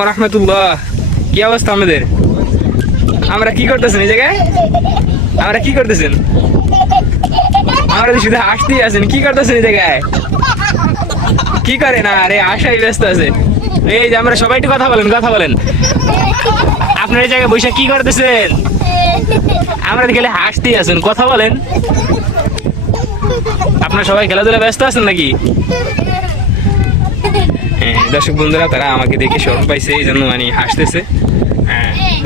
রাহমাতুল্লাহ, কি অবস্থা আমাদের? আমরা কি করতেছেন এই জায়গায়? আমরা কি করতেছেন? আমরা শুধু হাসতেই আছেন, কি করতেছেন এই জায়গায়? কি করে না? আরে আশাই ব্যস্ত আছে। এই যে আমরা সবাই একটু কথা বলেন, কথা বলেন। আপনার এই জায়গায় বসে কি করতেছেন? আমরা গেলে হাসতেই আছেন, কথা বলেন। আপনারা সবাই খেলাধুলা ব্যস্ত আছেন নাকি? দর্শক বন্ধুরা তারা আমাকে দেখে শরম পাইছে, এই জন্য মানে হাসতেছে।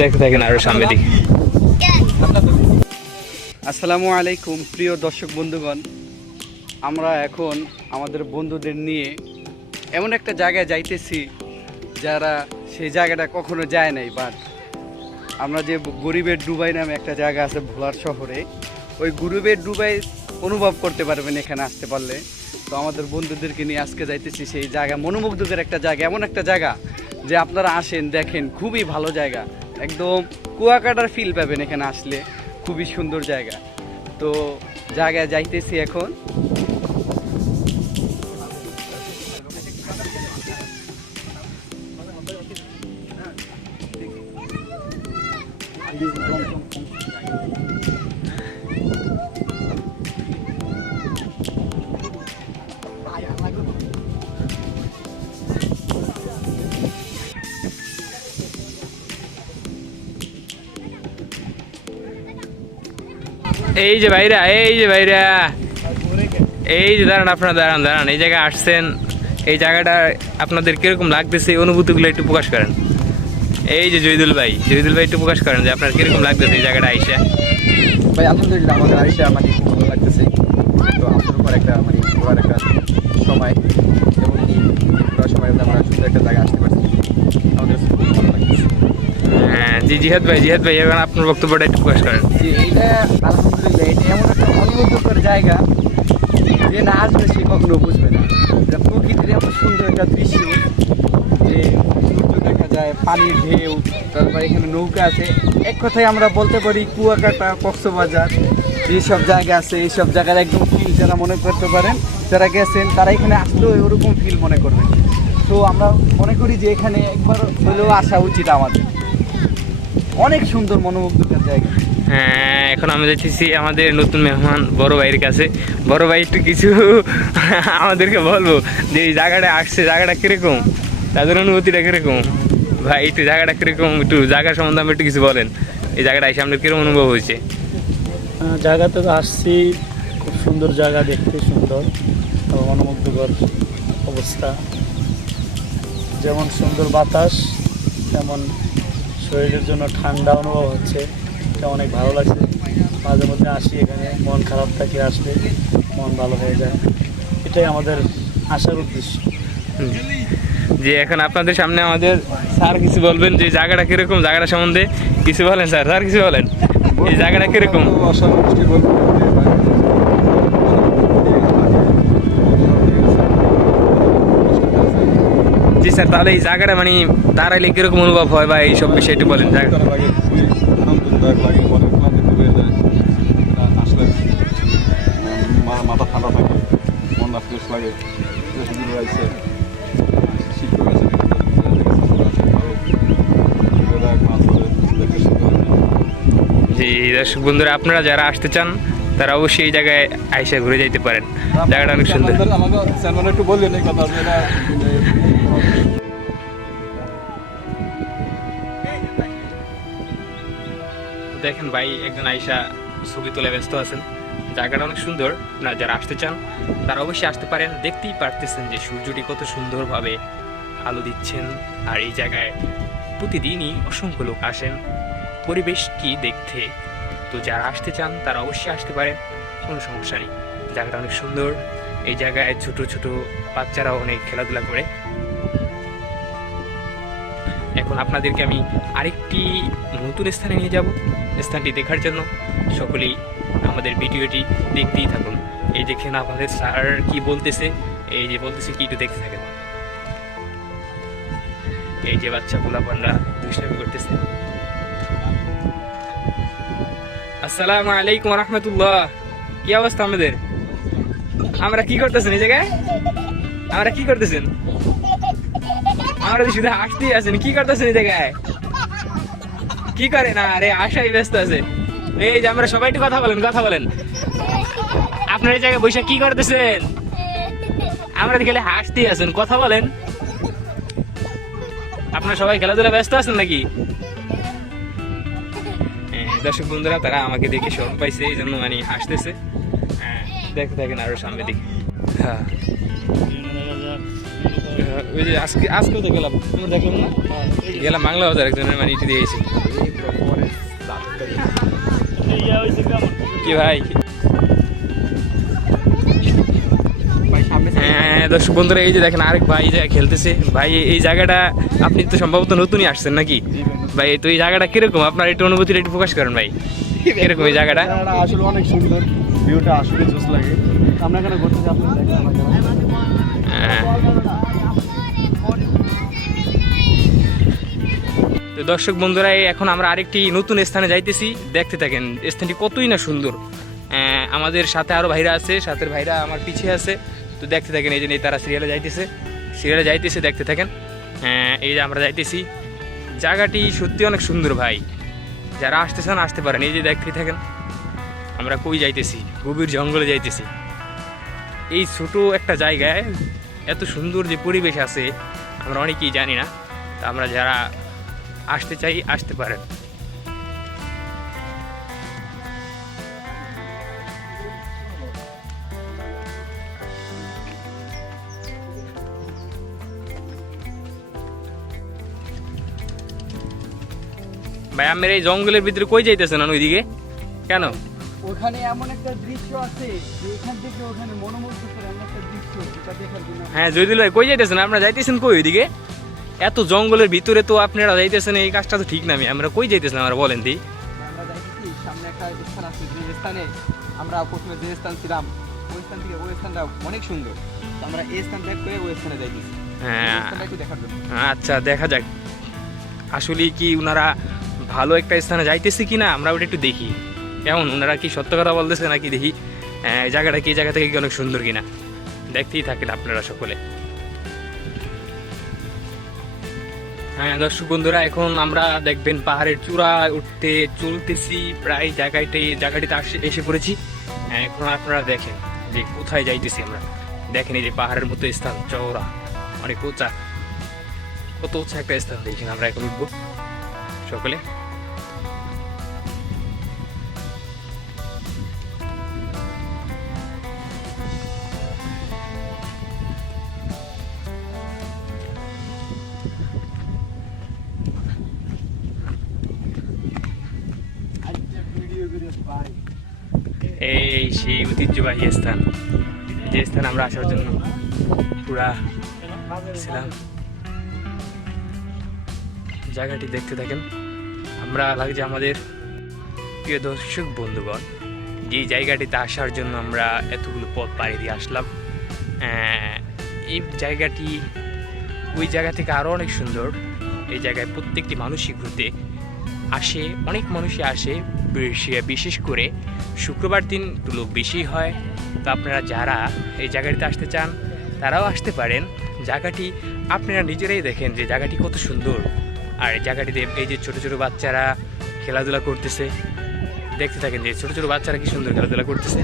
দেখতে থাকেন আরো সামনে দিকে। আসসালামু আলাইকুম প্রিয় দর্শক বন্ধুগণ, আমরা এখন আমাদের বন্ধুদের নিয়ে এমন একটা জায়গায় যাইতেছি যারা সেই জায়গাটা কখনো যায় নাই। বাট আমরা যে গরিবের ডুবাই নামে একটা জায়গা আছে ভোলার শহরে, ওই গরিবের ডুবাই অনুভব করতে পারবেন এখানে আসতে পারলে। তো আমাদের বন্ধুদেরকে নিয়ে আজকে যাইতেছি সেই জায়গা, মনোমুগ্ধকর একটা জায়গা, এমন একটা জায়গা যে আপনারা আসেন দেখেন, খুবই ভালো জায়গা, একদম কুয়াকাটার ফিল পাবেন এখানে আসলে, খুবই সুন্দর জায়গা। তো জায়গায় যাইতেছি এখন। এই যে ভাইরা, এই যে ভাইরা, এই যে দাঁড়ান, আপনারা দাঁড়ান দাঁড়ান। এই জায়গায় আসছেন, এই জায়গাটা আপনাদের কিরকম লাগতেছে এই অনুভূতিগুলো একটু প্রকাশ করেন। এই যে জহিদুল ভাই, জহিদুল ভাই একটু প্রকাশ করেন যে আপনার কিরকম লাগতেছে এই জায়গাটা আইসা। ভাই আলহামদুলিল্লাহ আমাদের আইসা মানে খুব ভালো লাগতেছে। তো আমাদের উপর একটা মানে ঘোরার একটা সময়, এবং এই ঘোরার সময় আমরা সুন্দর একটা জায়গায় আসতে পারছি, আমাদের খুব ভালো লাগতেছে। হ্যাঁ জি, জিহাদ ভাই, জিহাদ ভাই এখন আপনার বক্তব্যটা একটু প্রকাশ করেন। যে এইটা আলহামদুলিল্লাহ এটা এমন একটা মনোমুগ্ধকর জায়গা যে না আসবে সে কখনো বুঝবে না। এটা প্রকৃতির এমন সুন্দর একটা দৃশ্য যে সূর্য দেখা যায়, পানির ঢেউ, তারপর এখানে নৌকা আছে। এক কথায় আমরা বলতে পারি কুয়াকাটা, কক্সবাজার যেসব জায়গা আছে এইসব জায়গার একদম ফিল যারা মনে করতে পারেন, যারা গেছেন তারা এখানে আসলেও ওরকম ফিল মনে করবেন। তো আমরা মনে করি যে এখানে একবার হলেও আসা উচিত আমাদের, অনেক সুন্দর মনোমুগ্ধকর জায়গা। হ্যাঁ, এখন আমি যাচ্ছি আমাদের নতুন মেহমান বড় ভাইয়ের কাছে। বড় ভাই একটু কিছু আমাদেরকে বলবো যে এই জায়গাটা আসছে, জায়গাটা কিরকম, তাদের অনুভূতিটা কিরকম। ভাই একটু জায়গাটা কিরকম, একটু জায়গা সম্বন্ধে আমি একটু কিছু বলেন। এই জায়গাটা এসে আমাদের কিরকম অনুভব হয়েছে? জায়গাতে তো আসছি, খুব সুন্দর জায়গা, দেখতে সুন্দর এবং মনোমুগ্ধকর অবস্থা। যেমন সুন্দর বাতাস, তেমন শরীরের জন্য ঠান্ডা অনুভব হচ্ছে, এটা অনেক ভালো লাগছে। মাঝে মধ্যে আসি এখানে, মন খারাপ থাকে, আসলে মন ভালো হয়ে যায়, এটাই আমাদের আসার উদ্দেশ্য। যে এখন আপনাদের সামনে আমাদের স্যার কিছু বলবেন যে জায়গাটা কিরকম, জায়গাটা সম্বন্ধে কিছু বলেন স্যার। স্যার কিছু বলেন, এই জায়গাটা কিরকম? জি স্যার, তাহলে এই জায়গাটা মানে দাঁড়াইলে কিরকম অনুভব হয় বা এইসব বিষয় একটু বলেন। মাথা ঠান্ডা থাকে, মনটা ফ্রেশ লাগে। জি দর্শক বন্ধুরা, আপনারা যারা আসতে চান তারা অবশ্যই এই জায়গায় আইসা ঘুরে যাইতে পারেন, জায়গাটা অনেক সুন্দর। আমাকে একটু বললেন এই কথা। দেখেন ভাই একজন আইসা ছবি তোলা ব্যস্ত আছেন, জায়গাটা অনেক সুন্দর। না যারা আসতে চান তারা অবশ্যই আসতে পারেন। দেখতেই পারতেছেন যে সূর্যটি কত সুন্দরভাবে আলো দিচ্ছেন, আর এই জায়গায় প্রতিদিনই অসংখ্য লোক আসেন পরিবেশটি দেখতে। তো যারা আসতে চান তারা অবশ্যই আসতে পারেন, কোনো সমস্যা নেই। জায়গাটা অনেক সুন্দর, এই জায়গায় ছোট ছোট বাচ্চারাও অনেক খেলাধুলা করে। এখন আপনাদেরকে আমি আরেকটি নতুন স্থানে নিয়ে যাব, স্থানটি দেখার জন্য সকলেই আমাদের ভিডিওটি দেখতেই থাকুন। এই দেখেন আপনাদের স্যার কি বলতেছে, এই যে বলতেছে কি একটু দেখতে থাকেন। এই যে বাচ্চা পোলাপানরা দুষ্টামি করতেছে। আসসালামু আলাইকুম রাহমাতুল্লাহ, কি অবস্থা আমাদের? আমরা কি করতেছেন এই জায়গায়? আমরা কি করতেছেন? আমরা তো শুধু হাসতেই আছেন, কি করতেছেন এই জায়গায়? কি করে না আরে, আশাই ব্যস্ত আছে। এই যে আমরা সবাই একটু কথা বলেন, কথা বলেন। আপনার এই জায়গায় বৈশাখ কি করতেছেন? আমরা গেলে হাসতেই আছেন, কথা বলেন। আপনারা সবাই খেলাধুলা ব্যস্ত আছেন নাকি? দর্শক বন্ধুরা তারা আমাকে দেখে শরম পাইছে, এই জন্য মানে হাসতেছে। দেখতে থাকেন আরো সামনে দিকে। হ্যাঁ ওই যে আজকেও তো গেলাম, তোমরা দেখলাম না? গেলাম বাংলা বাজার, একজনের মানে ইটি দিয়েছি। কি ভাই? হ্যাঁ দর্শক বন্ধুরা এই যে দেখেন আরেক ভাই যে খেলতেছে। ভাই এই জায়গাটা আপনি তো সম্ভবত নতুনই আসছেন নাকি ভাই? তো এই জায়গাটা কিরকম, আপনার একটু অনুভূতিটা একটু প্রকাশ করেন ভাই। কিরকম এই জায়গাটা? আসলে অনেক সুন্দর, ভিউটা আসলে জোস লাগে। আমরা এখানে ঘুরতে যাই, আপনারা দেখেন। তো দর্শক বন্ধুরা এখন আমরা আরেকটি নতুন স্থানে যাইতেছি, দেখতে থাকেন স্থানটি কতই না সুন্দর। আমাদের সাথে আরো ভাইরা আছে, সাথের ভাইরা আমার পিছিয়ে আছে। তো দেখতে থাকেন, এই যে তারা সিরিয়ালে যাইতেছে, দেখতে থাকেন। এই যে আমরা যাইতেছি, জায়গাটি সত্যি অনেক সুন্দর ভাই। যারা আসতে চান আসতে পারেন। এই যে দেখতে থাকেন আমরা কই যাইতেছি, গভীর জঙ্গলে যাইতেছি। এই ছোট একটা জায়গায় এত সুন্দর যে পরিবেশ আছে আমরা অনেকেই জানি না। তা আমরা যারা আসতে চাই আসতে পারেন। ভাই আমার এই জঙ্গলের ভিতরে কই যাইতেছেন ওইদিকে কেন? ওখানে এমন একটা দৃশ্য আছে যে এখান থেকে ওখানে মনোমুগ্ধকর এমন একটা দৃশ্য, যেটা দেখার জন্য। হ্যাঁ জয়দুল ভাই কই যাইতেছেন? আপনারা যাইতেছেন কই ওইদিকে? এত জঙ্গলের ভিতরে তো আপনারা যাইতেছেন, এই কাজটা তো ঠিক না। আমরা কই যাইতেছেন আমরা বলেন দি? আমরা যাইতেছি সামনে একটা স্থান আছে, যে স্থানে আমরা প্রথমে যে স্থান ছিলাম ওই স্থান থেকে ওই স্থানটা অনেক সুন্দর। তো আমরা এই স্থান ত্যাগ করে ওই স্থানে যাইতেছি, হ্যাঁ স্থানটা একটু দেখার জন্য। আচ্ছা দেখা যাক আসলে কি ওনারা ভালো একটা স্থানে যাইতেছে কিনা, আমরা ওটা একটু দেখি। কেমন ওনারা কি সত্য কথা বলতেছে নাকি দেখি। এই জায়গাটা কি, জায়গা থেকে কি অনেক সুন্দর কিনা দেখতেই থাকেন আপনারা সকলে। হ্যাঁ দর্শক বন্ধুরা এখন আমরা দেখবেন পাহাড়ের চূড়া উঠতে চলতেছি, প্রায় জায়গাটিতে এসে পড়েছি। এখন আপনারা দেখেন যে কোথায় যাইতেছি আমরা। দেখেন এই যে পাহাড়ের মতো স্থান, চওড়া, অনেক উঁচা, কত উঁচা একটা স্থান। দেখেন আমরা এখন উঠবো সকলে। এই সেই ঐতিহ্যবাহী স্থান, যে স্থান আমরা আসার জন্য পুরা ছিলাম। জায়গাটি দেখতে থাকেন। আমরা লাগছে আমাদের প্রিয় দর্শক বন্ধুগণ, যে জায়গাটিতে আসার জন্য আমরা এতগুলো পথ পাড়ি দিয়ে আসলাম। এই জায়গাটি ওই জায়গা থেকে আরও অনেক সুন্দর। এই জায়গায় প্রত্যেকটি মানুষই ঘুরতে আসে, অনেক মানুষই আসে, বিশেষ করে শুক্রবার দিন লোক বেশি হয়। তো আপনারা যারা এই জায়গাটিতে আসতে চান তারাও আসতে পারেন। জায়গাটি আপনারা নিজেরাই দেখেন যে জায়গাটি কত সুন্দর। আর এই জায়গাটিতে এই যে ছোটো ছোটো বাচ্চারা খেলাধুলা করতেছে, দেখতে থাকেন যে ছোটো ছোটো বাচ্চারা কি সুন্দর খেলাধুলা করতেছে।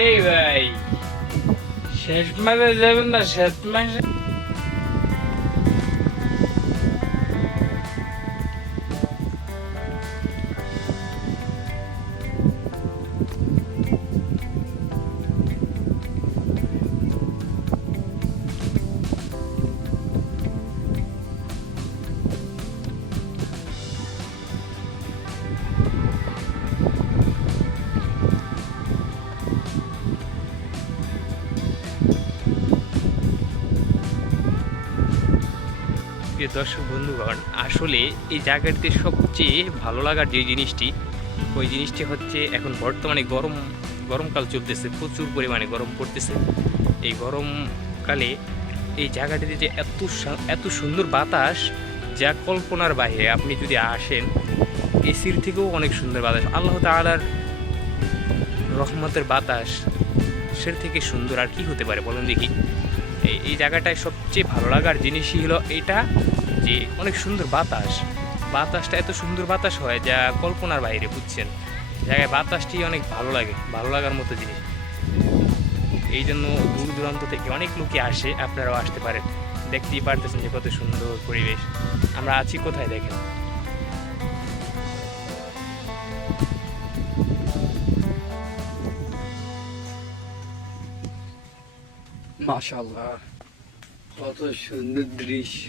এই ভাই শেষ মাসে যাবেন না? শেষ মাসে প্রিয় দর্শক বন্ধুগণ, আসলে এই জায়গাটিতে সবচেয়ে ভালো লাগার যে জিনিসটি, ওই জিনিসটি হচ্ছে এখন বর্তমানে গরমকাল চলতেছে, প্রচুর পরিমাণে গরম পড়তেছে। এই গরমকালে এই জায়গাটিতে যে এত সুন্দর বাতাস, যা কল্পনার বাইরে। আপনি যদি আসেন, এসির থেকেও অনেক সুন্দর বাতাস, আল্লাহ তাআলার রহমতের বাতাস, সের থেকে সুন্দর আর কি হতে পারে বলুন দেখি। এই জায়গাটায় সবচেয়ে ভালো লাগার জিনিসই হলো এটা, যে অনেক সুন্দর বাতাসটা এত সুন্দর বাতাস হয় যা কল্পনার বাইরে, বুঝছেন। জায়গায় বাতাসটি অনেক ভালো লাগে, ভালো লাগার মতো জিনিস। এই জন্য দূর দূরান্ত থেকে অনেক লোকই আসে, আপনারাও আসতে পারেন। দেখতেই পারতেছেন যে কত সুন্দর পরিবেশ। আমরা আছি কোথায় দেখেন। মাশাআল্লাহ, কত সুন্দর দৃশ্য।